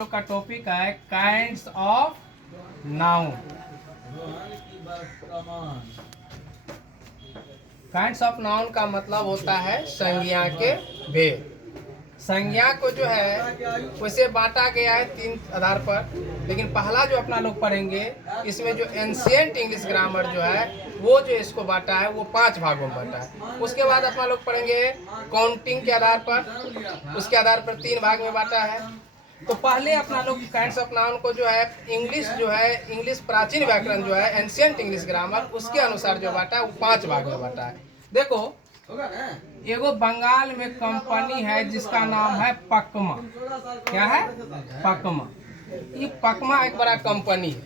का टॉपिक है kinds of noun. Kinds of noun का मतलब होता है संज्ञा के भेद। संज्ञा को जो है उसे बांटा गया है 3 आधार पर, लेकिन पहला जो अपना लोग पढ़ेंगे इसमें जो एंशिएंट इंग्लिश ग्रामर जो है वो जो इसको बांटा है वो 5 भागों में बांटा है। उसके बाद अपना लोग पढ़ेंगे काउंटिंग के आधार पर, उसके आधार पर 3 भाग में बांटा है। तो पहले अपना लोग काइंड्स ऑफ नाउन को जो है इंग्लिश प्राचीन व्याकरण जो है एंशिएंट इंग्लिश ग्रामर उसके अनुसार जो बांटा है वो 5 भाग में बांटा है। देखो, एगो बंगाल में कंपनी है जिसका नाम है पकमा। क्या है? पकमा। ये पकमा एक बड़ा कंपनी है।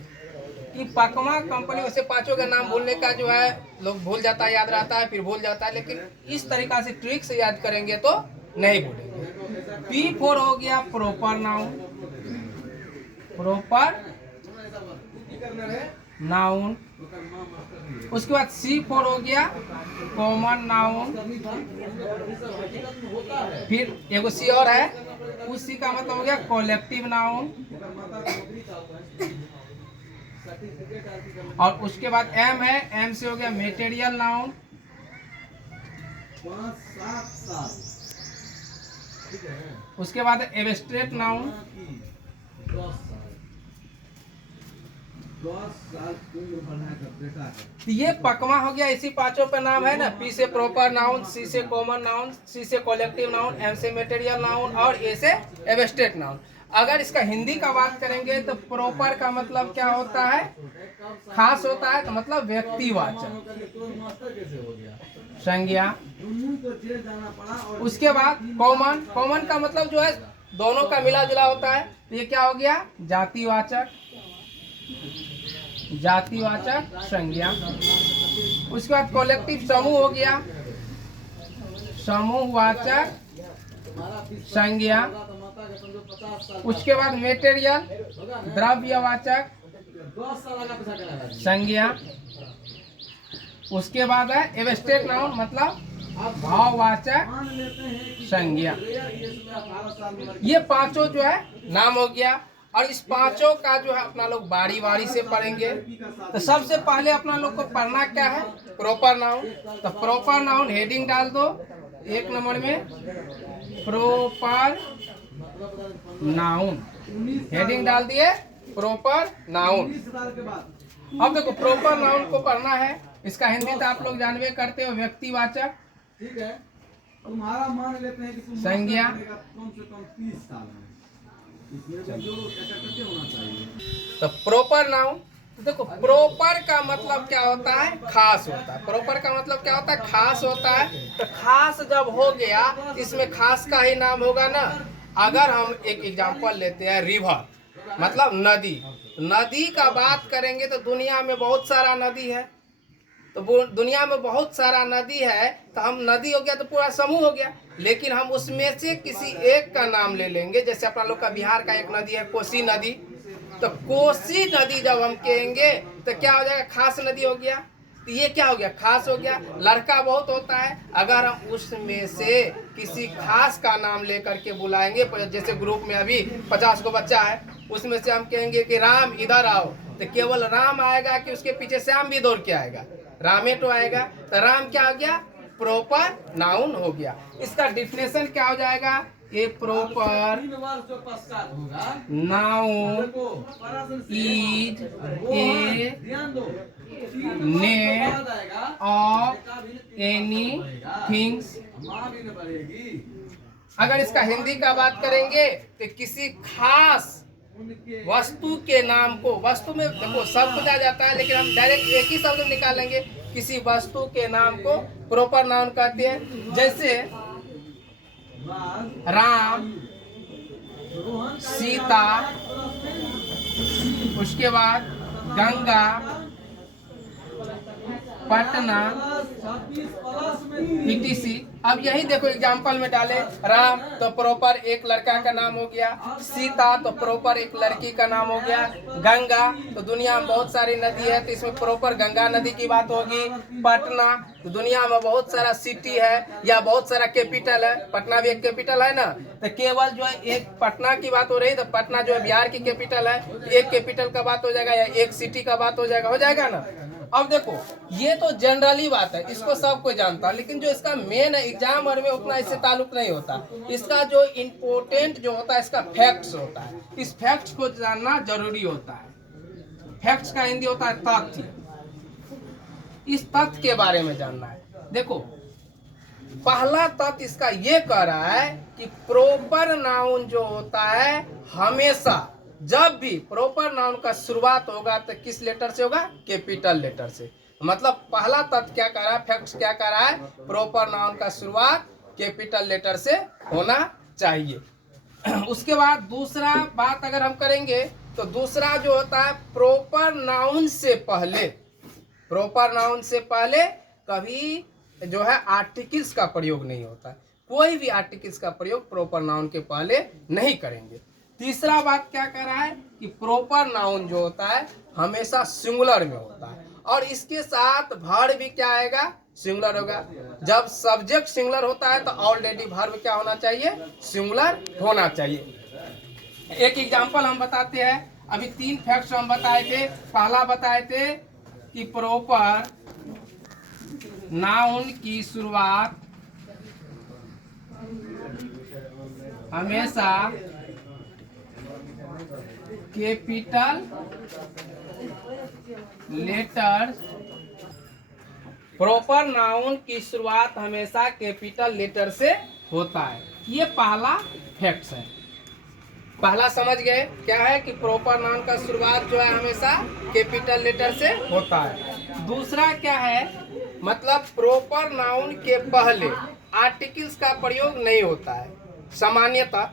ये पकमा कंपनी वैसे 5 का नाम भूलने का जो है लोग भूल जाता है, याद रहता है फिर भूल जाता है, लेकिन इस तरीका से ट्रिक से याद करेंगे तो नहीं भूलेंगे। P4 हो गया प्रॉपर नाउन, प्रॉपर नाउन। उसके बाद C4 हो गया कॉमन नाउन। फिर एगो C और है, उस C का मतलब हो गया कलेक्टिव नाउन। और उसके बाद M है, M से हो गया मटेरियल नाउन। उसके बाद एब्स्ट्रैक्ट नाउन। ये पकमा हो गया, इसी 5 पे नाम है ना। P से प्रॉपर नाउन, C से कॉमन नाउन, C से कलेक्टिव नाउन, M से मटेरियल नाउन और A से एब्स्ट्रैक्ट नाउन। अगर इसका हिंदी का बात करेंगे तो प्रॉपर का मतलब क्या होता है? खास होता है, तो मतलब व्यक्तिवाचक संज्ञा। उसके बाद कॉमन, कॉमन का मतलब जो है दोनों का मिला जुला होता है, तो ये क्या हो गया? जातिवाचक, जातिवाचक संज्ञा। उसके बाद कलेक्टिव समूह हो गया, समूहवाचक संज्ञा। उसके बाद मटेरियल द्रव्यवाचक संज्ञा। उसके बाद है एब्स्ट्रैक्ट नाउन मतलब भाववाचक संज्ञा। ये 5 जो है नाम हो गया। और इस 5 का जो है अपना लोग बारी बारी से पढ़ेंगे। तो सबसे पहले अपना लोग को पढ़ना क्या है? Proper noun. तो प्रॉपर नाउन हेडिंग डाल दो 1 नंबर में, प्रॉपर नाउन हेडिंग डाल दिए, प्रॉपर नाउन। अब देखो प्रॉपर नाउन को पढ़ना है, इसका हिंदी तो आप लोग जानवे करते हो, व्यक्तिवाचक। ठीक है, तुम्हारा मान लेते हैं कि संज्ञा कम से कम 30 साल में, तो प्रॉपर नाउन। तो देखो प्रॉपर का मतलब क्या होता है? खास होता है। प्रॉपर का मतलब क्या होता है? खास होता है। तो खास जब हो गया, इसमें खास का ही नाम होगा ना। अगर हम एक एग्जांपल लेते हैं, रिवर मतलब नदी। नदी का बात करेंगे तो दुनिया में बहुत सारा नदी है। तो दुनिया में बहुत सारा नदी है, तो हम नदी हो गया तो पूरा समूह हो गया। लेकिन हम उसमें से किसी एक का नाम ले लेंगे। जैसे अपना लोग का बिहार का एक नदी है कोसी नदी, तो कोसी नदी जब हम कहेंगे तो क्या हो जाएगा? खास नदी हो गया। तो ये क्या हो गया? खास हो गया। लड़का बहुत होता है, अगर हम उसमें से किसी खास का नाम लेकर के बुलाएंगे, जैसे ग्रुप में अभी 50 को बच्चा है, उसमें से हम कहेंगे कि राम इधर आओ, तो केवल राम आएगा कि उसके पीछे श्याम भी दौड़ के आएगा? रामेटो आएगा। तो राम क्या हो गया? प्रॉपर नाउन हो गया। इसका डिफिनेशन क्या हो जाएगा? A proper noun is a name of any things. अगर इसका हिंदी का बात करेंगे तो किसी खास वस्तु के नाम को, वस्तु में देखो सब कुछ आ जाता है, लेकिन हम डायरेक्ट एक ही शब्द निकालेंगे, किसी वस्तु के नाम को प्रॉपर नाउन कहते हैं। जैसे राम, सीता, उसके बाद गंगा, पटना, ETC। अब यही देखो एग्जाम्पल में डाले, राम तो प्रॉपर एक लड़का का नाम हो गया, सीता तो प्रॉपर एक लड़की का नाम हो गया, गंगा तो दुनिया में बहुत सारी नदी है तो इसमें प्रॉपर गंगा नदी की बात होगी, पटना तो दुनिया में बहुत सारा सिटी है या बहुत सारा कैपिटल है, पटना भी एक कैपिटल है ना, तो केवल जो है एक पटना की बात हो रही तो पटना जो है बिहार की कैपिटल है, एक कैपिटल का बात हो जाएगा या एक सिटी का बात हो जाएगा ना। अब देखो ये तो जनरली बात है, इसको सब कोई जानता है, लेकिन जो इसका मेन एग्जाम और में उतना इससे ताल्लुक नहीं होता। इसका जो इम्पोर्टेंट जो होता है इसका फैक्ट्स होता है, इस फैक्ट्स को जानना जरूरी होता है। फैक्ट्स का हिंदी होता है तथ्य, इस तथ्य के बारे में जानना है। देखो पहला तथ्य इसका ये कह रहा है कि प्रॉपर नाउन जो होता है हमेशा जब भी प्रॉपर नाउन का शुरुआत होगा तो किस लेटर से होगा, कैपिटल लेटर से। मतलब पहला तथ्य क्या कह रहा है, फैक्ट्स क्या कह रहा है, प्रॉपर नाउन का शुरुआत कैपिटल लेटर से होना चाहिए। उसके बाद दूसरा बात अगर हम करेंगे तो दूसरा जो होता है प्रॉपर नाउन से पहले, प्रॉपर नाउन से पहले कभी जो है आर्टिकल्स का प्रयोग नहीं होता, कोई भी आर्टिकल्स का प्रयोग प्रॉपर नाउन के पहले नहीं करेंगे। तीसरा बात क्या कह रहा है कि प्रॉपर नाउन जो होता है हमेशा सिंगुलर में होता है और इसके साथ वर्ब भी क्या आएगा, सिंगुलर होगा। जब सब्जेक्ट सिंगुलर होता है तो ऑलरेडी वर्ब क्या होना चाहिए, सिंगुलर होना चाहिए। एक एग्जांपल हम बताते हैं, अभी 3 फैक्ट्स हम बताए थे। पहला बताए थे कि प्रॉपर नाउन की शुरुआत हमेशा कैपिटल लेटर, प्रॉपर नाउन की शुरुआत हमेशा कैपिटल लेटर से होता है। ये पहला फैक्ट है। पहला समझ गए क्या है कि प्रॉपर नाउन का शुरुआत जो है हमेशा कैपिटल लेटर से होता है। दूसरा क्या है, मतलब प्रॉपर नाउन के पहले आर्टिकल्स का प्रयोग नहीं होता है। सामान्यतः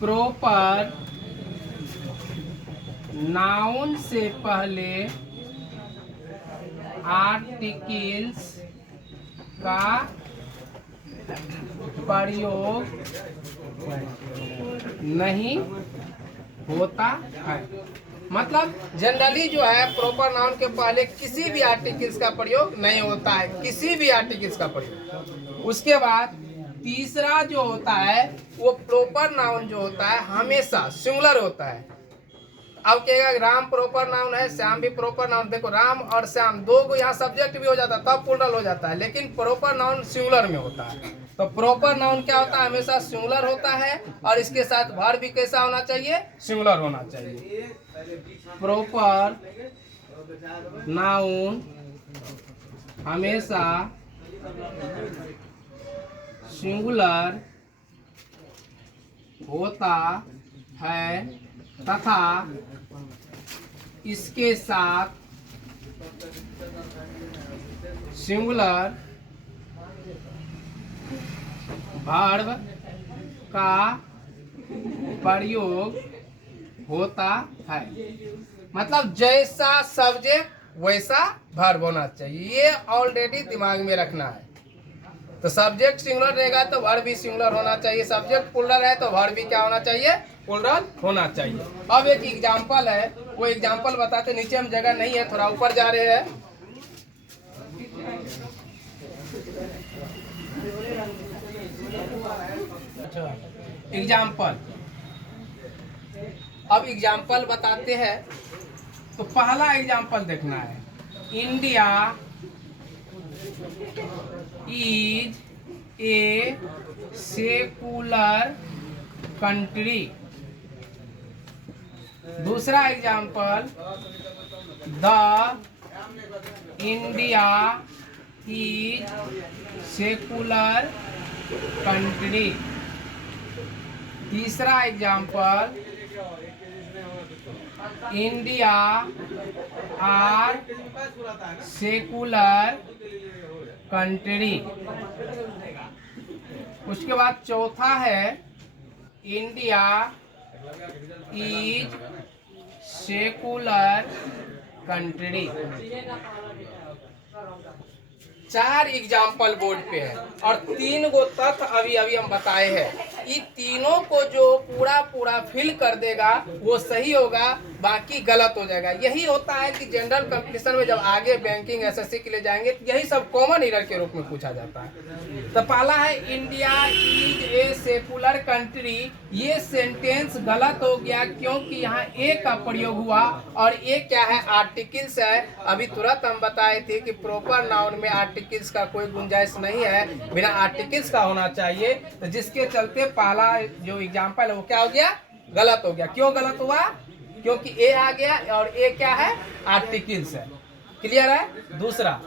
प्रॉपर नाउन से पहले आर्टिकल्स का प्रयोग नहीं होता है। मतलब जनरली जो है प्रॉपर नाउन के पहले किसी भी आर्टिकल्स का प्रयोग नहीं होता है, किसी भी आर्टिकल्स का प्रयोग। उसके बाद तीसरा जो होता है वो प्रॉपर नाउन जो होता है हमेशा सिंगुलर होता है। अब कहेगा राम प्रॉपर नाउन है, श्याम भी प्रॉपर नाउन। देखो राम और श्याम दो को यहाँ सब्जेक्ट भी हो जाता है तब प्लूरल हो जाता है, लेकिन प्रॉपर नाउन सिंगुलर में होता है। तो प्रॉपर नाउन क्या होता है, हमेशा सिंगुलर होता है और इसके साथ वर्ब भी कैसा होना चाहिए, सिंगुलर होना चाहिए। प्रॉपर नाउन हमेशा सिंगुलर होता है तथा इसके साथ सिंगुलर वर्ब का प्रयोग होता है। मतलब जैसा सब्जेक्ट वैसा वर्ब होना चाहिए, ये ऑलरेडी दिमाग में रखना है। तो सब्जेक्ट सिंगुलर रहेगा तो वर्ब भी सिंगुलर होना चाहिए, सब्जेक्ट प्लूरल है तो वर्ब भी क्या होना चाहिए, प्लूरल होना चाहिए। अब एक एग्जांपल है, वो एग्जांपल बताते, नीचे हम जगह नहीं है, थोड़ा ऊपर जा रहे हैं। एग्जांपल, अब एग्जांपल बताते हैं। तो पहला एग्जांपल देखना है, India is a secular country। दूसरा example, the India is secular country। तीसरा example, India are secular country. उसके बाद चौथा है, India is secular country. 4 example board पे है और 3 गो तथ्य अभी हम बताए हैं। ये तीनों को जो पूरा फिल कर देगा वो सही होगा, बाकी गलत हो जाएगा। यही होता है कि जनरल कंपटीशन में जब आगे बैंकिंग एसएससी के लिए जाएंगे तो यही सब कॉमन एरर के रूप में पूछा जाता है। तो पहला है India is a secular country. ये सेंटेंस गलत हो गया क्योंकि यहाँ ए का प्रयोग हुआ और ए क्या है, आर्टिकल्स है। अभी तुरंत हम बताए थे कि प्रॉपर नाउन में आर्टिकल्स का कोई गुंजाइश नहीं है, बिना आर्टिकल्स का होना चाहिए। तो जिसके चलते पहला जो एग्जाम्पल है वो क्या हो गया, गलत हो गया। क्यों गलत हुआ, क्योंकि ए आ गया और ए क्या है, आर्टिकल्स है। क्लियर है। दूसरा,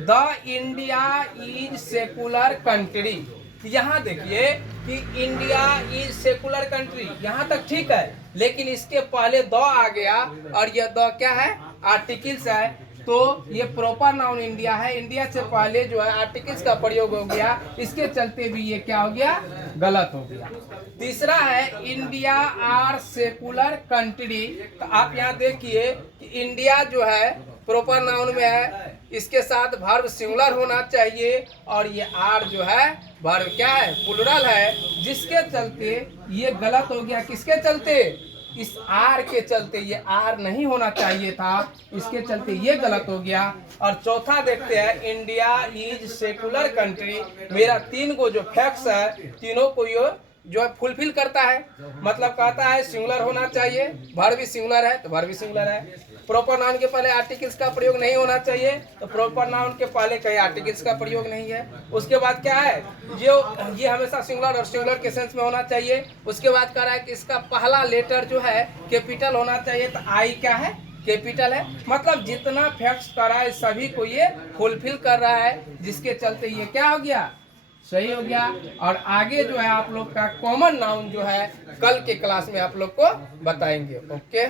the India is secular country. यहाँ देखिए कि इंडिया इज सेकुलर कंट्री, यहाँ तक ठीक है, लेकिन इसके पहले द आ गया और यह द क्या है, आर्टिकल्स है। तो ये प्रॉपर नाउन इंडिया है, इंडिया से पहले जो है आर्टिकल्स का प्रयोग हो गया, इसके चलते भी ये क्या हो गया, गलत हो गया। तीसरा है इंडिया आर सेकुलर कंट्री। तो आप यहाँ देखिए कि इंडिया जो है प्रॉपर नाउन में है, इसके साथ वर्ब सिंगुलर होना चाहिए और ये आर जो है वर्ब क्या है, प्लुरल है, जिसके चलते ये गलत हो गया। किसके चलते, इस आर के चलते, ये आर नहीं होना चाहिए था, इसके चलते ये गलत हो गया। और चौथा देखते हैं, इंडिया इज सेकुलर कंट्री। मेरा 3 को जो फैक्ट्स है तीनों को ये जो है फुलफिल करता है। मतलब कहता है सिंगुलर होना चाहिए, वर्ब भी सिंगुलर है तो वर्ब भी सिंगुलर है। प्रॉपर नाउन के पहले आर्टिकल्स का प्रयोग नहीं होना चाहिए तो प्रॉपर नाउन के पहले कहीं आर्टिकल्स का प्रयोग नहीं है। उसके बाद क्या है, ये हमेशा सिंगुलर और सिंगुलर के सेंस में होना चाहिए। उसके बाद कह रहा है कि इसका पहला लेटर जो है कैपिटल होना चाहिए, तो आई क्या है, कैपिटल है। मतलब जितना फैक्ट्स कर रहा है सभी को ये फुलफिल कर रहा है, जिसके चलते ये क्या हो गया, सही हो गया। और आगे जो है आप लोग का कॉमन नाउन जो है कल के क्लास में आप लोग को बताएंगे। ओके।